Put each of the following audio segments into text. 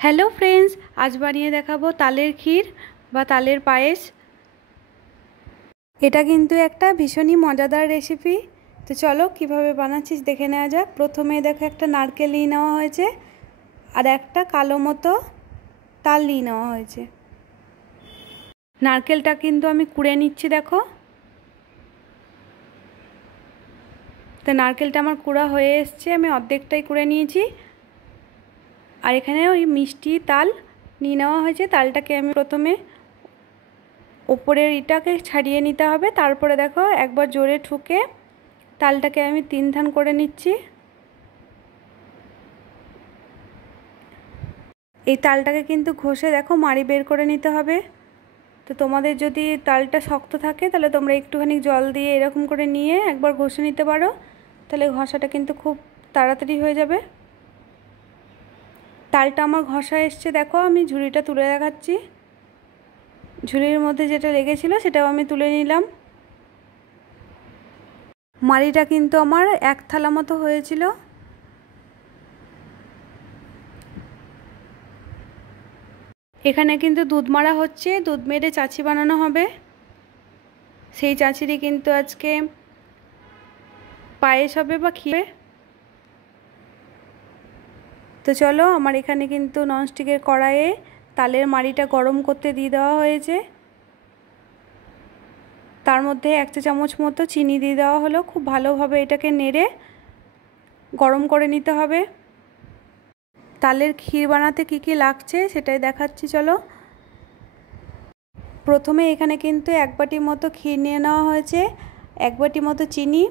Hello friends, আজ বানিয়ে দেখাবো তালের ক্ষীর বা তালের পায়েস। এটা কিন্তু একটা ভীষণই মজাদার রেসিপি। তো চলো কিভাবে বানাচ্ছিস দেখে নেওয়া যাক। প্রথমে দেখো একটা নারকেল নিয়ে নেওয়া হয়েছে আর একটা কালো মতো তাল নিয়ে নেওয়া হয়েছে। নারকেলটা কিন্তু আমি কুড়ে নিচ্ছি, দেখো। তো নারকেলটা আমার কুড়া হয়ে এসছে, আমি অর্ধেকটাই কুড়ে নিয়েছি। আর এখানে ওই মিষ্টি তাল নিয়ে নেওয়া হয়েছে। তালটাকে আমি প্রথমে ওপরের ইটাকে ছাড়িয়ে নিতে হবে, তারপরে দেখো একবার জোরে ঠুকে তালটাকে আমি 3 ধান করে নিচ্ছি। এই তালটাকে কিন্তু ঘষে দেখো মাড়ি বের করে নিতে হবে। তো তোমাদের যদি তালটা শক্ত থাকে তাহলে তোমরা একটুখানি জল দিয়ে এরকম করে নিয়ে একবার ঘষে নিতে পারো, তাহলে ঘষাটা কিন্তু খুব তাড়াতাড়ি হয়ে যাবে। তালটা আমার ঘষা এসছে, দেখো আমি ঝুড়িটা তুলে দেখাচ্ছি। ঝুড়ির মধ্যে যেটা লেগেছিল সেটাও আমি তুলে নিলাম। মাড়িটা কিন্তু আমার 1 থালা মতো হয়েছিল। এখানে কিন্তু দুধ মারা হচ্ছে, দুধ মেরে চাচি বানানো হবে। সেই চাচিরই কিন্তু আজকে পায়েস হবে বা ক্ষীর। তো চলো, আমার এখানে কিন্তু ননস্টিকের কড়াইয়ে তালের মাড়িটা গরম করতে দিয়ে দেওয়া হয়েছে। তার মধ্যে 1 চা চামচ মতো চিনি দিয়ে দেওয়া হলো। খুব ভালোভাবে এটাকে নেড়ে গরম করে নিতে হবে। তালের ক্ষীর বানাতে কি কি লাগছে সেটাই দেখাচ্ছি, চলো। প্রথমে এখানে কিন্তু 1 বাটি মতো ক্ষীর নিয়ে নেওয়া হয়েছে, 1 বাটি মতো চিনি,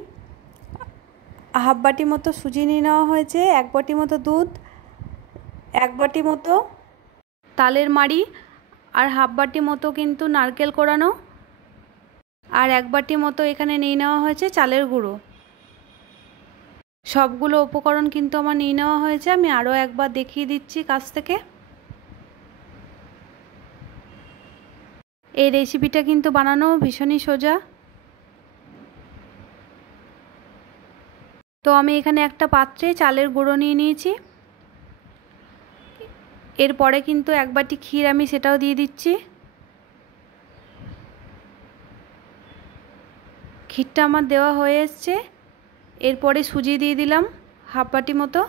হাফ বাটি মতো সুজি নিয়ে নেওয়া হয়েছে, 1 বাটি মতো দুধ, 1 বাটি মতো তালের মাড়ি, আর হাফ বাটি মতো কিন্তু নারকেল কোড়ানো, আর 1 বাটি মতো এখানে নিয়ে নেওয়া হয়েছে চালের গুঁড়ো। সবগুলো উপকরণ কিন্তু আমার নিয়ে নেওয়া হয়েছে। আমি আরও একবার দেখিয়ে দিচ্ছি কাছ থেকে। এই রেসিপিটা কিন্তু বানানো ভীষণই সোজা। তো আমি এখানে একটা পাত্রে চালের গুঁড়ো নিয়ে নিয়েছি। এরপরে কিন্তু 1 বাটি ক্ষীর আমি সেটাও দিয়ে দিচ্ছি। ক্ষীরটা আমার দেওয়া হয়ে এসছে। এরপরে সুজি দিয়ে দিলাম হাফ বাটি মতো,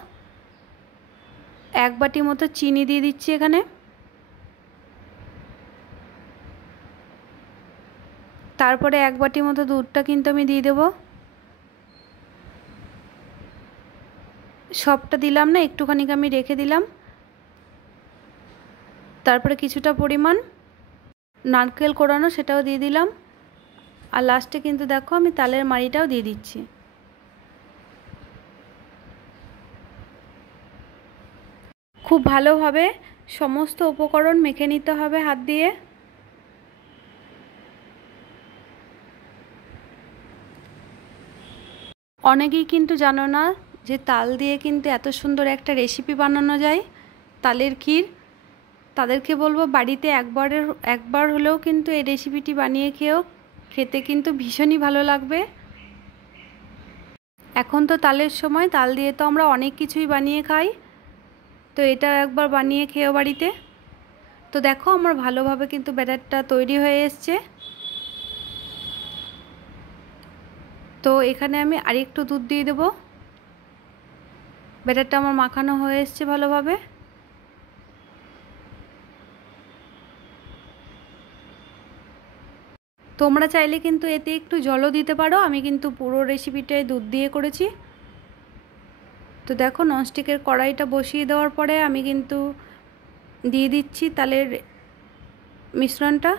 1 বাটি মতো চিনি দিয়ে দিচ্ছি এখানে, তারপরে 1 বাটি মতো দুধটা কিন্তু আমি দিয়ে দেবো। সবটা দিলাম না, একটুখানি আমি রেখে দিলাম। তারপরে কিছুটা পরিমাণ নারকেল কোড়ানো সেটাও দিয়ে দিলাম। আর লাস্টে কিন্তু দেখো আমি তালের মাড়িটাও দিয়ে দিচ্ছি। খুব ভালোভাবে সমস্ত উপকরণ মেখে নিতে হবে হাত দিয়ে। অনেকেই কিন্তু জানো না যে তাল দিয়ে কিন্তু এত সুন্দর একটা রেসিপি বানানো যায়, তালের ক্ষীর। তাদেরকে বলবো বাড়িতে একবার হলেও কিন্তু এই রেসিপিটি বানিয়ে খেতে কিন্তু ভীষণই ভালো লাগবে। এখন তো তালের সময়, তাল দিয়ে তো আমরা অনেক কিছুই বানিয়ে খাই। তো এটা একবার বানিয়ে খেও বাড়িতে। তো দেখো আমার ভালোভাবে কিন্তু ব্যাটারটা তৈরি হয়ে এসছে। তো এখানে আমি আরেকটু দুধ দিয়ে দেবো। ব্যাটারটা আমার মাখানো হয়ে এসছে ভালোভাবে। তোমরা চাইলে কিন্তু এতে একটু জলও দিতে পারো, আমি কিন্তু পুরো রেসিপিটাই দুধ দিয়ে করেছি। তো দেখো ননস্টিকের কড়াইটা বসিয়ে দেওয়ার পরে আমি কিন্তু দিয়ে দিচ্ছি তালের মিশ্রণটা।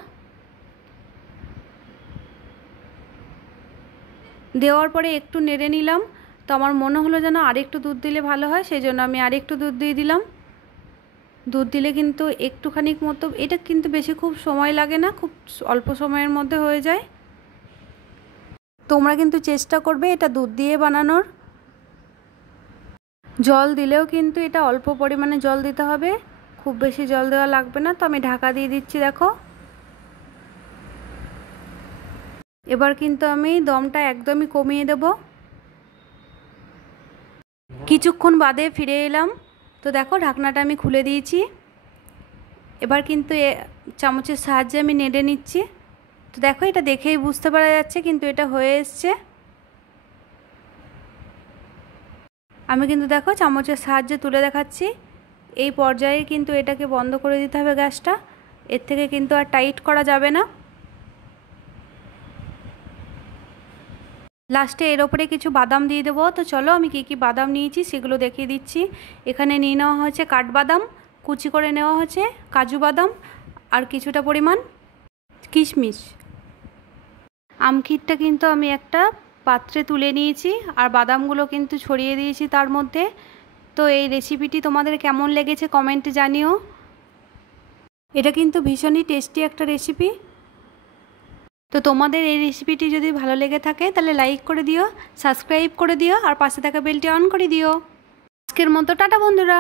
দেওয়ার পরে একটু নেড়ে নিলাম। তো আমার মনে হলো যেন আরেকটু দুধ দিলে ভালো হয়, সেই জন্য আমি আরেকটু দুধ দিয়ে দিলাম। দুধ দিলে কিন্তু একটুখানি মতো, এটা কিন্তু বেশি খুব সময় লাগে না, খুব অল্প সময়ের মধ্যে হয়ে যায়। তোমরা কিন্তু চেষ্টা করবে এটা দুধ দিয়ে বানানোর। জল দিলেও কিন্তু এটা অল্প পরিমাণে জল দিতে হবে, খুব বেশি জল দেওয়া লাগবে না। তো আমি ঢাকা দিয়ে দিচ্ছি, দেখো। এবার কিন্তু আমি দমটা একদমই কমিয়ে দেব। কিছুক্ষণ বাদে ফিরে এলাম। তো দেখো ঢাকনাটা আমি খুলে দিয়েছি। এবার কিন্তু চামচের সাহায্যে আমি নেড়ে নিচ্ছি। তো দেখো এটা দেখেই বুঝতে পারা যাচ্ছে কিন্তু এটা হয়ে এসছে। আমি কিন্তু দেখো চামচের সাহায্যে তুলে দেখাচ্ছি। এই পর্যায়ে কিন্তু এটাকে বন্ধ করে দিতে হবে গ্যাসটা, এর থেকে কিন্তু আর টাইট করা যাবে না। লাস্টে এর ওপরে কিছু বাদাম দিয়ে দেবো। তো চলো আমি কী বাদাম নিয়েছি সেগুলো দেখিয়ে দিচ্ছি। এখানে নিয়ে নেওয়া হয়েছে কাঠবাদাম, কুচি করে নেওয়া হয়েছে কাজু বাদাম, আর কিছুটা পরিমাণ কিশমিশ। আমক্ষীরটা কিন্তু আমি একটা পাত্রে তুলে নিয়েছি আর বাদামগুলো কিন্তু ছড়িয়ে দিয়েছি তার মধ্যে। তো এই রেসিপিটি তোমাদের কেমন লেগেছে কমেন্টে জানিও। এটা কিন্তু ভীষণই টেস্টি একটা রেসিপি। তো তোমাদের এই রেসিপিটি যদি ভালো লেগে থাকে তাহলে লাইক করে দিও, সাবস্ক্রাইব করে দিও আর পাশে থাকা বেলটি অন করে দিও। আজকের মতো টাটা বন্ধুরা।